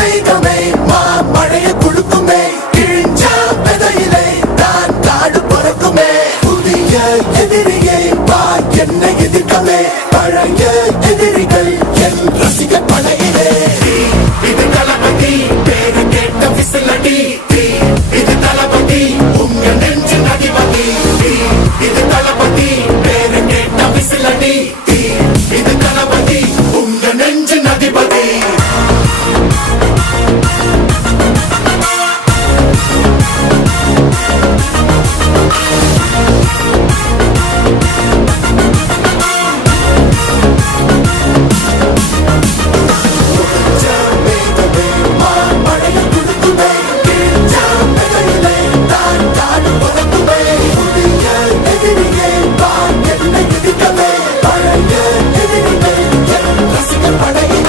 மேகமே மழைய குடுக்குமே, கிழிஞ்ச விதையிலே தான் காடு பிறக்குமே. புதிய எதிரியே வா என்னை எதிர்க்கவே, பழைய எதிரிகள் என் ரசிக படை.